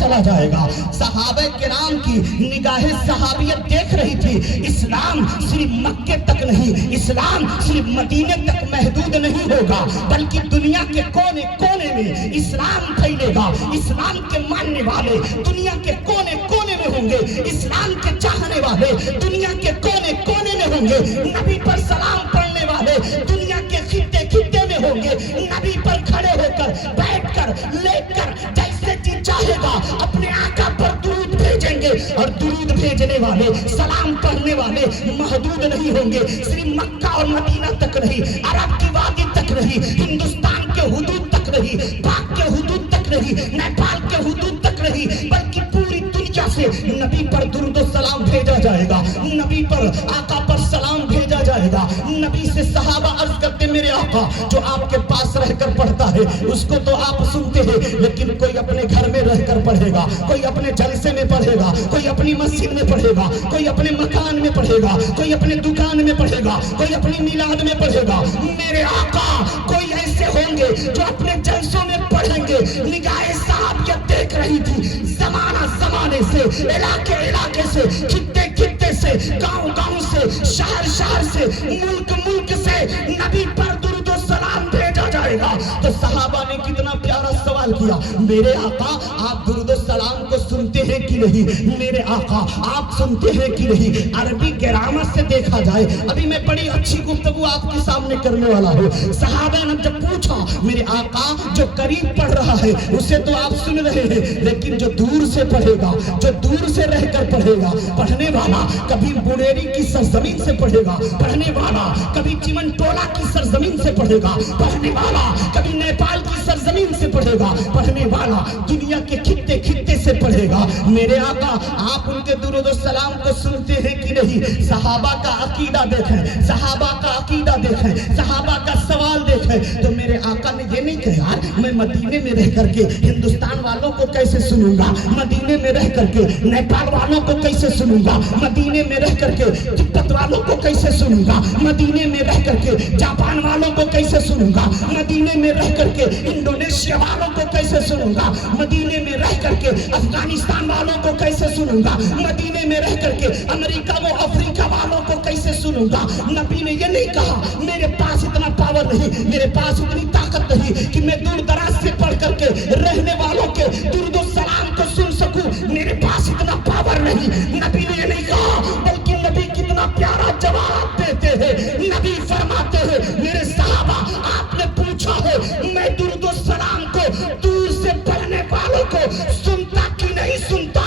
چلا جائے گا. صحابہ کرام کی نگاہ صحابیت دیکھ رہی تھی اسلام صرف مکے تک نہیں، اسلام صرف مدینے تک محدود نہیں ہوگا، بلکہ دنیا کے کونے کونے میں اسلام پھیلے گا. اسلام کے ماننے والے دنیا کے کونے کونے میں ہوں گے، اسلام کے چاہنے والے دنیا کے کونے کونے میں ہوں گے، نبی پر سلام پڑھنے والے دنیا کے خطے خطے میں ہوں گے. نبی پر کھڑے ہو کر، بیٹھ کر، لیٹ کر، جیسے جی چاہے گا اپنے آقا پر درود بھیجیں گے. اور درود بھیجنے والے، سلام پڑھنے والے محدود نہیں ہوں گے، صرف مکہ اور مدینہ تک نہیں، عرب کی وادی تک نہیں، ہندوستان کے حدود تک نہیں، پاک کے حدود تک نہیں، نیپال کے حدود تک نہیں، بلکہ پوری دنیا سے نبی پر درود و سلام بھیجا جائے گا. نبی پر، آقا پر سلام بھیجا جائے گا. نبی سے صحابہ عرض کرتے میرے آقا جو آپ کے پاس رہ کر پڑھتا ہے اس کو تو آپ سنتے ہیں، لیکن کوئی اپنے گھر میں رہ کر پڑھے گا، کوئی اپنے جلسے میں پڑھے گا، کوئی اپنی مسجد میں پڑھے گا، کوئی اپنے مکان میں پڑھے گا، کوئی اپنے دکان میں پڑھے گا، کوئی اپنی میلاد میں پڑھے گا. میرے آقا کوئی ایسے ہوں گے جو اپنے جلسوں میں پڑھیں گے. نگاہ صحابیت دیکھ رہی تھی زمانہ زمانے سے، علاقے علاقے سے، خطے خطے سے، گاؤں گاؤں سے، شہر شہر سے، ملک ملک سے نبی پر درود و سلام بھیجا جائے گا. تو صحابہ نے کتنا پیارا سوال کیا، میرے آقا آپ درود و سلام کو سنتے ہیں کہ نہیں؟ میرے آقا آپ سنتے ہیں کہ نہیں؟ عربی گرامر سے دیکھا جائے، ابھی میں بڑی اچھی گفتگو آپ کے سامنے کرنے والا ہوں. صحابہ نے جب پوچھا میرے آقا جو قریب پڑھ رہا ہے اسے تو آپ سن رہے ہیں، لیکن جو دور سے پڑھے گا، جو دور سے رہ کر پڑھے گا، پڑھنے والا کبھی بنیری کی سرزمین سے پڑھے گا، پڑھنے والا کبھی چمن ٹولہ کی سرزمین سے پڑھے گا، پڑھنے والا کبھی نیپال کی سرزمین سے پڑھے گا، پڑھنے والا دنیا کے خطے خطے سے پڑھے گا. میرے آقا آپ ان کے درود و سلام کو سنتے ہیں کہ نہیں؟ صحابہ کا عقیدہ دیکھیں، صحابہ کا عقیدہ دیکھیں، صحابہ کا سوال دیکھیں. تو میرے آقا نے یہ نہیں کہا میں مدینے میں رہ کر کے ہندوستان والوں کو کیسے سنوں گا، مدینے میں رہ کر کے نیپال والوں کو کیسے سنوں گا، مدینے میں رہ کر کے تبت والوں کو کیسے سنوں گا، مدینے میں رہ کر کے جاپان والوں کو کیسے سنوں گا، مدینے میں رہ کر کے انڈونیشیا والوں کو کیسے سنوں گا، مدینے میں رہ کر کے افغانستان والوں کو کیسے سنوں گا، مدینے میں رہ کر کے امریکہ و افریقہ والوں کو کیسے سنوں گا. نبی نے یہ نہیں کہا میرے پاس اتنا پاور نہیں، میرے پاس اتنی طاقت نہیں کہ میں دور دراز سے پڑھ کر کے رہنے والوں کے درود و سلام کو سن سکوں، میرے پاس اتنا پاور نہیں. نبی نے یہ نہیں کہا، بلکہ نبی کتنا پیارا جواب دیتے ہیں. نبی فرماتے ہیں میرے صحابہ آپ نے پوچھا ہے میں درود و سلام کو دور سے پڑھنے والوں کو سنتا کہ نہیں سنتا؟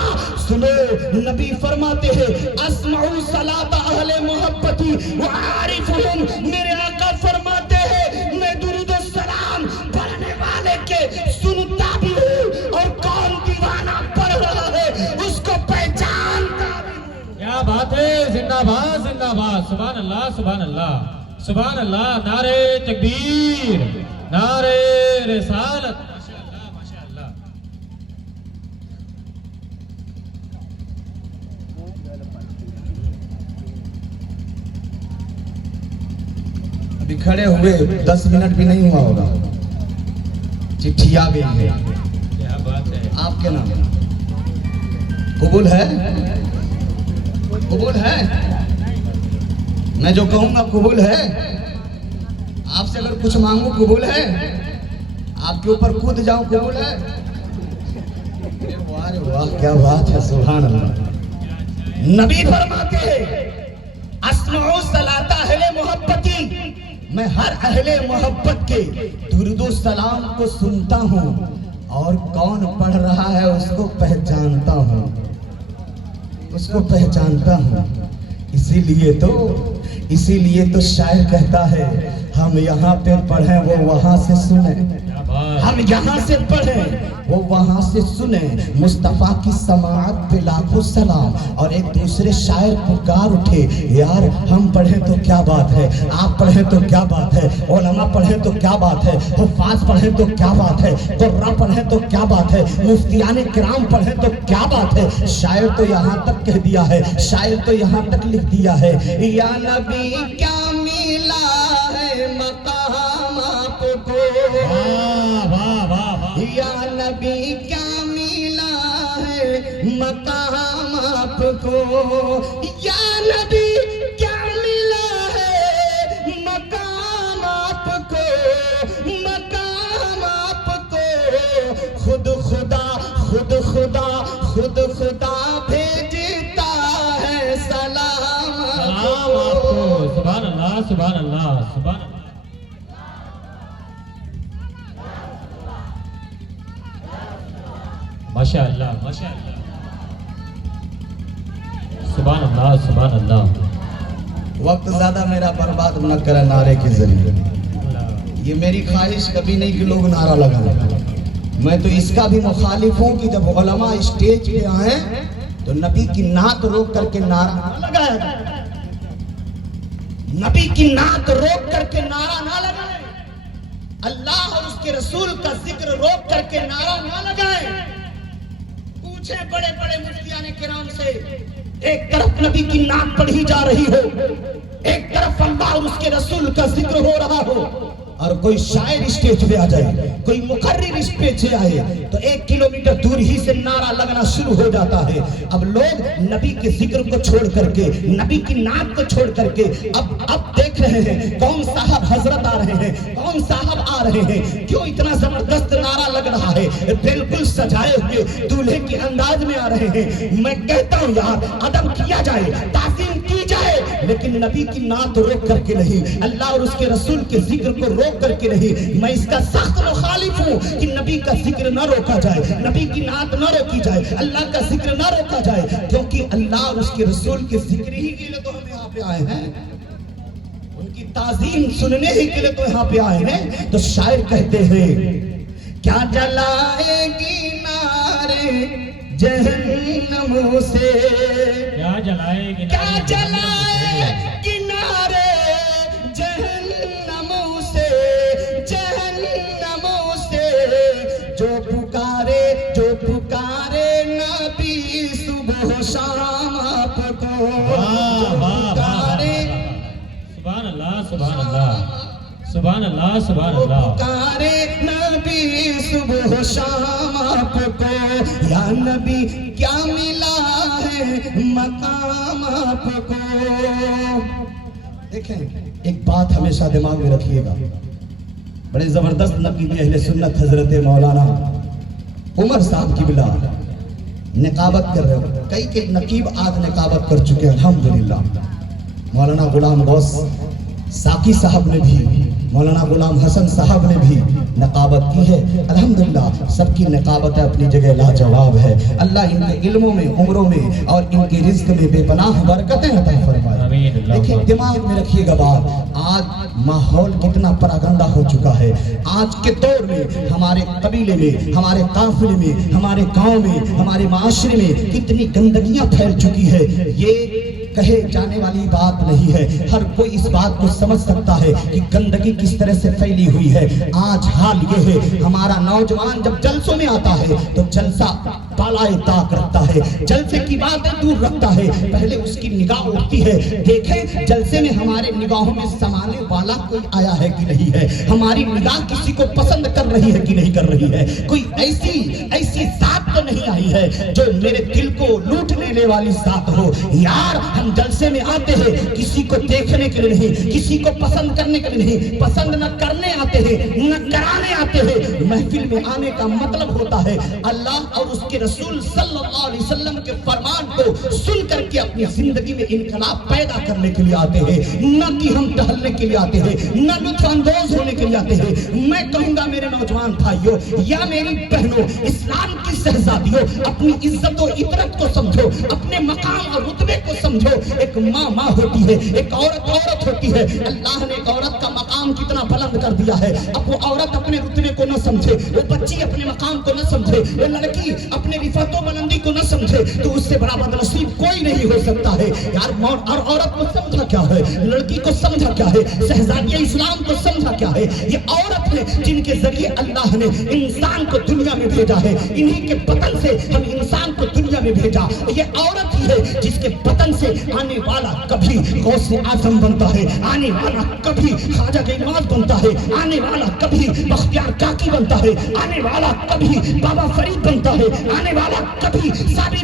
سنو نبی فرماتے ہیں اسمعوا صلاۃ اہل محبتی وعارفہم. میرے آقا فرماتے ہیں میں درود و سلام پڑھنے والے کے سنتا بھی ہوں، اور کون دیوانہ پڑھ رہا ہے اس کو پہچانتا بھی ہوں. کیا بات ہے، زندہ باد زندہ باد، سبحان اللہ سبحان اللہ سبحان اللہ. نعرے تکبیر، نعرے رسالت. ماشاء اللہ ماشاء اللہ. ابھی کھڑے ہوئے 10 منٹ بھی نہیں ہوا ہوگا، چٹھی آ گئی ہے. کیا بات ہے. آپ کے نام قبول ہے؟ قبول ہے؟ میں جو کہوں گا قبول ہے؟ آپ سے اگر کچھ مانگوں قبول ہے؟ آپ کے اوپر کود جاؤں قبول ہے؟ واہ واہ کیا بات ہے، سبحان اللہ. نبی فرماتے ہیں اسمعوا صلاۃ اہل محبتی، میں ہر اہل محبت کے درود و سلام کو سنتا ہوں، اور کون پڑھ رہا ہے اس کو پہچانتا ہوں، اس کو پہچانتا ہوں. اسی لیے تو شاعر کہتا ہے ہم یہاں پہ پڑھیں وہ وہاں سے سنیں، ہم یہاں سے پڑھیں وہ وہاں سے سنیں. مصطفیٰ کی سماعت پہ لاکھوں سلام. اور ایک دوسرے شاعر پکار اٹھے یار ہم پڑھیں تو کیا بات ہے، آپ پڑھیں تو کیا بات ہے، علماء پڑھیں تو کیا بات ہے، حفاظ پڑھیں تو کیا بات ہے، قراء پڑھیں تو کیا بات ہے، مفتیان کرام پڑھیں تو کیا بات ہے. شاعر تو یہاں تک کہہ دیا ہے، شاعر تو یہاں تک لکھ دیا ہے یا نبی کیا ملا ہے مقام آپ کو، یا نبی کیا ملا مقام آپ کو یا نبی کیا ملا ہے مقام آپ کو مقام آپ کو خود خدا خود خدا خود خدا بھیجتا ہے سلام سلام آپ کو سبحان اللہ سبحان اللہ سبحان اللہ ماشاء اللہ ماشاء اللہ سبحان اللہ سبحان اللہ وقت زیادہ میرا برباد نہ کرے نعرے کے ذریعے یہ میری خواہش کبھی نہیں کہ لوگ نعرہ لگائیں میں تو اس کا بھی مخالف ہوں کہ جب علماء اسٹیج پہ آئیں تو نبی کی نعت روک کر کے نعرہ نہ لگائیں نبی کی نعت روک کر کے نعرہ نہ لگائیں اللہ اور اس کے رسول کا ذکر روک کر کے نعرہ نہ لگائیں پوچھیں بڑے بڑے مفتیان کرام سے ایک طرف نبی کی نعت پڑھی جا رہی ہو ایک طرف اللہ اور اس کے رسول کا ذکر ہو رہا ہو اور کوئی شاعر اسٹیج پہ آ جائے کوئی مقرر اسٹیج پہ آئے تو 1 کلومیٹر دور ہی سے نعرہ لگنا شروع ہو جاتا ہے اب لوگ نبی کے ذکر کو چھوڑ کر کے نبی کی نعت کو چھوڑ کر کے اب دیکھ رہے ہیں کون صاحب حضرت آ رہے ہیں کون صاحب آ رہے ہیں کیوں اتنا زبردست نعرہ لگ رہا ہے بالکل سجائے ہوئے دولہے کے انداز میں آ رہے ہیں میں کہتا ہوں یار ادب کیا جائے تعظیم کی جائے لیکن نبی کی نعت روک کر کے نہیں اللہ اور اس کے رسول کے ذکر کو روک کر کے نہیں میں اس کا سخت مخالف ہوں کہ نبی کا ذکر نہ روکا جائے نبی کی نعت نہ روکی جائے اللہ کا ذکر نہ روکا جائے کیونکہ اللہ اور اس کے رسول کے ذکر ہی کے لیے تو ہم یہاں پہ آئے ہیں ان کی تعظیم سننے ہی کے لیے تو یہاں پہ آئے ہیں تو شاعر کہتے ہیں کیا جلائے گی نارے جہنم سے کیا جلائے گی کیا جلائے گی نارے جہنم سے جو پکارے نبی صبح و شام آپ کو سبحان اللہ سبحان اللہ سبحان اللہ سبحان اللہ پکارے نبی صبح و شام آپ کو یا نبی کیا ملا ہے مقام آپ کو دیکھیں ایک بات ہمیشہ دماغ میں رکھیے گا بڑے زبردست نقیب اہل سنت حضرت مولانا عمر صاحب کی بلا نقابت کر رہے ہو کئی نقیب آج نقابت کر چکے ہیں الحمدللہ مولانا غلام غوث ساقی صاحب نے بھی مولانا غلام حسن صاحب نے بھی نقابت کی ہے الحمدللہ سب کی نقابت اپنی جگہ لاجواب ہے اللہ ان کے علموں میں عمروں میں اور ان کے رزق میں بے پناہ برکتیں عطا فرمائے دیکھیں دماغ میں رکھیے گا بات آج ماحول کتنا پراگندہ ہو چکا ہے آج کے دور میں ہمارے قبیلے میں ہمارے قافلے میں ہمارے گاؤں میں ہمارے معاشرے میں کتنی گندگیاں پھیل چکی ہے یہ کہے جانے والی بات نہیں ہے ہر کوئی اس بات کو سمجھ سکتا ہے کہ گندگی کس طرح سے پھیلی ہوئی ہے آج حال یہ ہے ہمارا نوجوان جب جلسوں میں آتا ہے تو جلسہ بالائے طاق رکھتا ہے جلسے کی باتیں دور رکھتا ہے پہلے اس کی نگاہ اٹھتی ہے دیکھیں جلسے میں ہمارے نگاہوں میں سمانے والا کوئی آیا ہے کہ نہیں ہے ہماری نگاہ کسی کو پسند کر رہی ہے کہ نہیں کر رہی ہے کوئی ایسی ذات تو نہیں آئی ہے جو میرے دل کو لوٹ لینے والی ذات ہو یار ہم جلسے میں آتے ہیں کسی کو دیکھنے کے لیے نہیں کسی کو پسند کرنے کے لیے نہیں پسند نہ کرنے آتے ہیں نہ کرانے آتے ہیں محفل میں آنے کا مطلب ہوتا ہے اللہ اور اس کے رسول صلی اللہ علیہ وسلم کے فرمان کو سن کر کے اپنی زندگی میں انقلاب پیدا کرنے کے لیے آتے ہیں نہ کہ ہم ٹہلنے کے لیے آتے ہیں نہ لطف اندوز ہونے کے لیے آتے ہیں میں کہوں گا میرے نوجوان بھائیوں یا میری بہنوں اسلام کی شہزادیوں اپنی عزت و عطرت کو سمجھو اپنے مقام اور رتبے کو سمجھو ایک ماں ہوتی ہے ایک عورت ہوتی ہے اللہ نے ایک عورت کا مقام کتنا بلند کر دیا ہے اب وہ عورت اپنے رتبے کو نہ سمجھے وہ بچی اپنے مقام کو نہ سمجھے وہ لڑکی اپنے رفعت و بلندی کو نہ سمجھے تو اس سے بڑا بدنصیب کوئی نہیں ہو سکتا ہے یار اور عورت کو سمجھا کیا ہے لڑکی کو سمجھا کیا ہے شہزادی اسلام کو سمجھا کیا ہے یہ عورت ہے جن کے ذریعے اللہ نے انسان کو دنیا میں بھیجا ہے انہی کے بطن سے ہم انسان کو دنیا میں بھیجا یہ عورت ہی ہے جس کے بطن سے آنے والا کبھی غوث اعظم بنتا ہے آنے والا کبھی خواجہ گیلواد بنتا ہے آنے والا کبھی بختیار کاکی بنتا ہے آنے والا کبھی بابا فرید بنتا ہے آنے والا کبھی سابی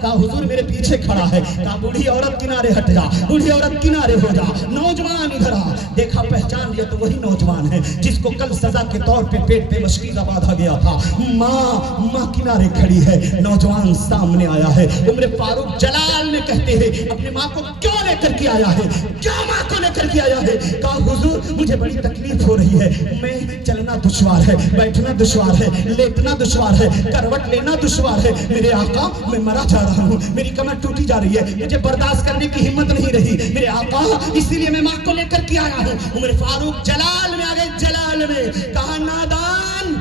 کہا حضور میرے پیچھے کھڑا ہے. کہا بوڑھی عورت کنارے ہٹ جا, بوڑھی عورت کنارے ہو جا. نوجوان ادھر آ. دیکھا پہچان لیا تو وہی نوجوان ہے جس کو کل سزا کے طور پہ پیٹ پہ مشکیزہ باندھا گیا تھا. ماں کنارے کھڑی ہے. نوجوان سامنے آیا ہے. عمر فاروق جلال نے کہتے ہیں اپنے ماں کو کیوں لے کر کے آیا ہے, کیوں ماں کو لے کر کے آیا ہے؟ کہا حضور مجھے بڑی تکلیف ہو رہی ہے, میں چلنا دشوار ہے, بیٹھنا دشوار ہے, لیٹنا دشوار ہے, کروٹ لینا دشوار ہے. میرے آقا میں مرا جا رہا ہوں, میری کمر ٹوٹی جا رہی ہے, مجھے برداشت کرنے کی ہمت نہیں رہی میرے آقا, اسی لیے میں ماں کو لے کر کے آیا ہوں. عمر فاروق جلال میں آ گئے, جلال میں. کہا نادان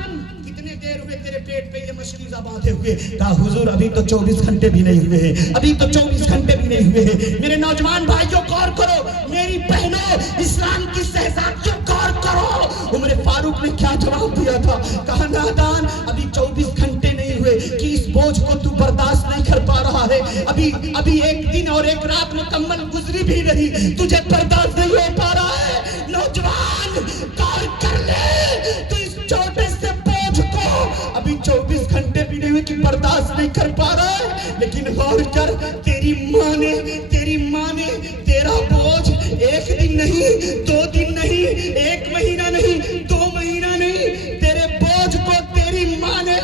کتنے دیر ہوئے تیرے پیٹ پہ یہ مشکیزہ باندھے ہوئے؟ کہا حضور ابھی تو 24 گھنٹے بھی نہیں ہوئے ہیں, ابھی تو 24 گھنٹے بھی نہیں ہوئے ہیں. میرے نوجوان بھائیوں غور کرو, میری بہنوں, اسلام کی شہزادیوں غور کرو. عمر فاروق نے کیا جواب دیا تھا؟ کہا نادان ابھی 24 گھنٹے نہیں ہوئے کہ اس بوجھ کو تو برداشت نہیں کر پا رہا ہے, ابھی ایک دن اور ایک رات مکمل گزری بھی نہیں, تجھے برداشت نہیں ہو پا رہا ہے. نوجوان غور کر لے, تو اس چھوٹے سے بوجھ کو ابھی 24 گھنٹے بھی نہیں ہوئے کہ برداشت نہیں کر پا رہا ہے. لیکن غور کر, تیری ماں نے تیرا بوجھ ایک دن نہیں, 2 دن نہیں, 1 مہینہ نہیں, 2 مہینہ نہیں, تیرے بوجھ کو تیری ماں نے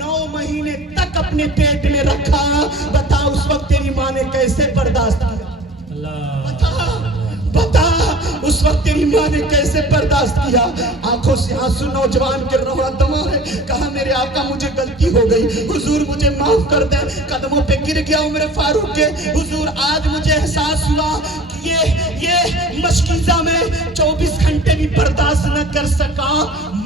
9 مہینے تک اپنے پیٹ میں رکھا. بتا اس وقت تیری ماں نے کیسے برداشت کیا؟ بتا اس وقت تیری ماں نے کیسے برداشت کیا؟ آنکھوں سے آنسو نوجوان کے رواں دواں ہے. کہا میرے آقا مجھے غلطی ہو گئی, حضور مجھے معاف کر دیں. قدموں پہ گر گیا عمر فاروق کے. حضور آج مجھے احساس ہوا کہ یہ مشکیزہ میں 24 گھنٹے بھی برداشت نہ کر سکا.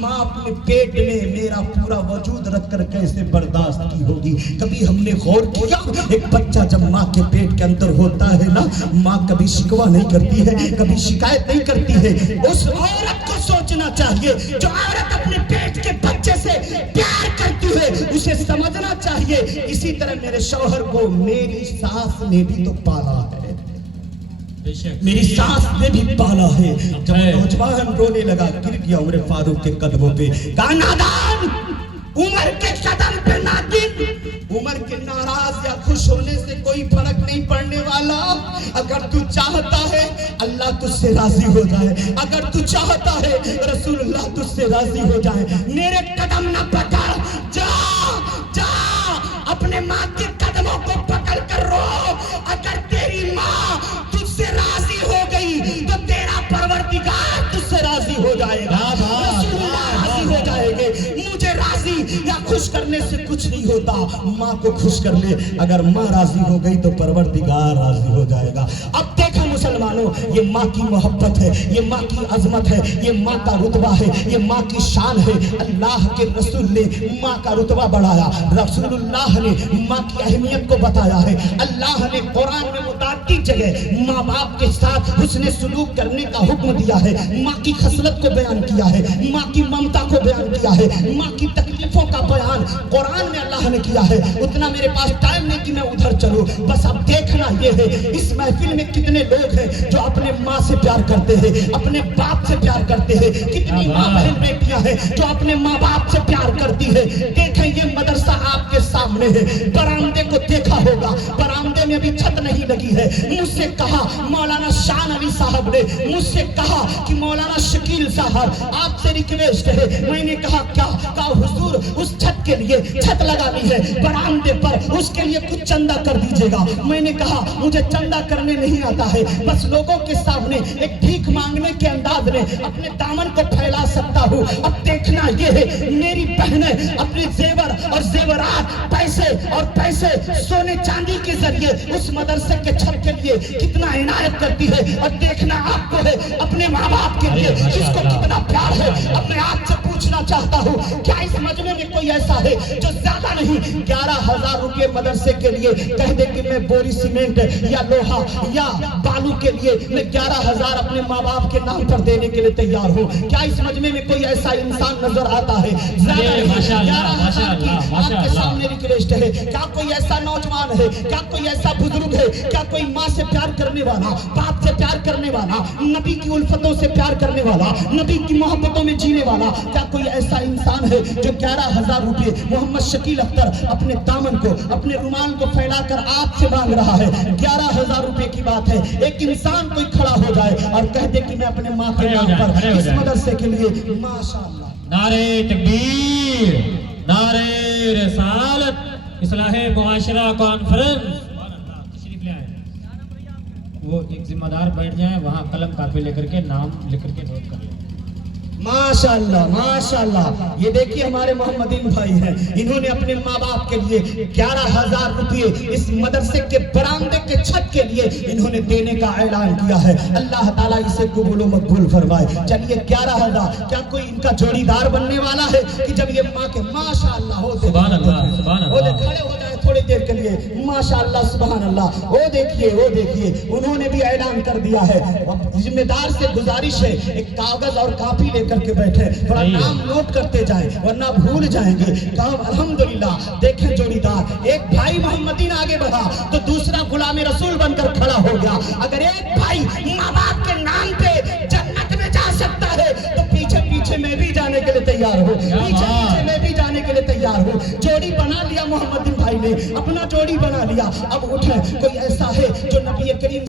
ماں اپنے پیٹ میں میرا پورا وجود رکھ کر کیسے برداشت کی ہوگی. کبھی ہم نے غور کیا, ایک بچہ جب ماں کے پیٹ کے اندر ہوتا ہے نا, ماں کبھی شکوہ نہیں کرتی ہے, کبھی شکایت نہیں کرتی ہے. اس عورت کو سوچنا چاہیے جو عورت اپنے پیٹ کے بچے سے پیار کرتی ہے, اسے سمجھنا چاہیے اسی طرح میرے شوہر کو میری ساس نے بھی تو پالا ہے, میری ساس نے بھی پالا ہے. جب نوجوان رونے لگا, گر گیا عمر فاروق کے قدموں پہ. کہا نادان عمر کے قدم پہ نہ گر, عمر کے ناراض یا خوش ہونے سے کوئی فرق نہیں پڑنے والا. اگر تو چاہتا ہے اللہ تجھ سے راضی ہو جائے, اگر تو چاہتا ہے رسول اللہ تجھ سے راضی ہو جائے, میرے قدم نہ پکڑ, جا اپنے ماں کے قدموں کو پکڑ کر رو. اگر تیری ماں تجھ سے راضی ہو گئی تو تیرا پروردگار تجھ سے راضی ہو جائے گا, رسول اللہ راضی ہو جائے گے. مجھے راضی یا خوش کرنے سے کچھ نہیں ہوتا, ماں کو خوش کر لے. اگر ماں راضی ہو گئی تو پروردگار راضی ہو جائے گا. اب دیکھا مسلمانوں, یہ ماں کی محبت ہے, یہ ماں کی عظمت ہے, یہ ماں کا رتبہ ہے, یہ ماں کی شان ہے. اللہ کے رسول نے ماں کا رتبہ بڑھایا, رسول اللہ نے ماں کی اہمیت کو بتایا ہے. اللہ نے قرآن میں متعدد جگہ ماں باپ کے ساتھ حسن سلوک کرنے کا حکم دیا ہے. ماں کی خصلت کو بیان کیا ہے, ماں کی ممتا کو بیان کیا ہے, ماں کی تکلیفوں کا بیان قرآن میں اللہ نے کیا ہے. اتنا میرے پاس ٹائم نہیں کہ میں ادھر چلوں, بس اب دیکھنا یہ ہے اس محفل میں کتنے لوگ ہیں جو اپنے ماں سے پیار کرتے ہیں, اپنے باپ سے پیار کرتے ہیں. کتنی ماں بہن بیٹیاں ہیں جو اپنے ماں باپ سے پیار کرتی ہے. دیکھیں یہ مدرسہ آپ کے سامنے ہے, برآمدے کو دیکھا ہوگا, برآمدے میں ابھی چھت نہیں لگی ہے. مجھ سے کہا مولانا شان علی صاحب نے, مجھ سے کہا کہ مولانا شکیل صاحب آپ سے ریکویسٹ ہے. میں نے کہا کیا؟ کہا حضور اس چھت کے لیے چھت لگانی ہے برآمدے پر, اس کے لیے کچھ چندہ کر دیجیے گا. میں نے کہا مجھے چندہ کرنے نہیں آتا ہے, بس لوگوں کے سامنے ایک بھیک مانگنے کے انداز میں اپنے دامن کو پھیلا سکتا ہوں. اب دیکھنا یہ ہے میری بہنیں اپنے زیور اور زیورات, پیسے سونے چاندی کے ذریعے اس مدرسے کے چھت کے لیے کتنا عنایت کرتی ہے. اور دیکھنا آپ کو ہے اپنے ماں باپ کے لیے کس کو کتنا پیار ہے. اب میں آپ سے پوچھنا چاہتا ہوں, کیا اس مجمع میں کوئی ایسا ہے جو زیادہ نہیں 11,000 روپے مدرسے کے لیے کہہ دے کہ میں بوری سیمنٹ یا لوہا یا بالو کے لیے میں 11,000 اپنے ماں باپ کے نام پر دینے کے لیے تیار ہوں؟ کیا اس مجمع میں کوئی ایسا انسان نظر آتا ہے؟ آپ کے سامنے ریکویسٹ ہے, کیا کوئی ایسا نوجوان ہے, کیا کوئی ایسا بزرگ ہے, کیا کوئی ماں سے پیار کرنے والا, باپ سے پیار کرنے والا, نبی کی الفتوں سے پیار کرنے والا, نبی کی محبتوں میں جینے والا, کیا کوئی ایسا انسان ہے جو 11,000 روپے محمد شکیل اختر اپنے دامن کو اپنے رومال کو پھیلا کر آپ سے مانگ رہا ہے؟ 11,000 روپے کی بات ہے، ایک انسان کوئی کھڑا ہو جائے اور کہہ دے کہ میں اپنے ماں کے نام پر اس مدرسے کے لیے ماشاءاللہ نعرہ تکبیر، نعرہ رسالت، اصلاح معاشرہ کانفرنس، تشریف لے آئے، وہ ایک ذمہ دار بیٹھ جائیں وہاں قلم کاپی لے کر کے نام لکھ کر کے نوٹ کر لیں۔ ماشاءاللہ ماشاءاللہ، یہ دیکھیے ہمارے محمدین بھائی ہیں، انہوں نے اپنے ماں باپ کے لیے 11,000 روپے اس مدرسے کے برآمدے کے چھت کے لیے انہوں نے دینے کا اعلان کیا ہے۔ اللہ تعالیٰ اسے قبول و مقبول فرمائے۔ چلیے 11,000، کیا کوئی ان کا جوڑی دار بننے والا ہے کہ جب یہ ماں کے ماشاءاللہ ہوتے سبحان اللہ، سبحان اللہ، کھڑے ہو جائے تھوڑی دیر کے لیے، ماشاءاللہ سبحان اللہ۔ وہ دیکھیے انہوں نے بھی اعلان کر دیا ہے۔ ذمہ دار سے گزارش ہے ایک کاغذ اور کاپی لے کر کے بیٹھے، تھوڑا نام نوٹ کرتے جائیں ورنہ بھول جائیں گے۔ کہا الحمدللہ، دیکھیں جوڑی دار، ایک بھائی محمدین آگے بڑھا تو دوسرا غلام رسول بن کر کھڑا ہو گیا۔ اگر ایک بھائی ماں باپ کے نام پہ جنت میں جا سکتا ہے تو پیچھے پیچھے میں بھی جانے کے لیے تیار ہوں، پیچھے میں بھی جانے کے لیے تیار ہوں۔ جوڑی بنا لیا محمدین بھائی نے، اپنا جوڑی بنا لیا۔ اب اٹھیں، کوئی ایسا ہے جو نبی کریم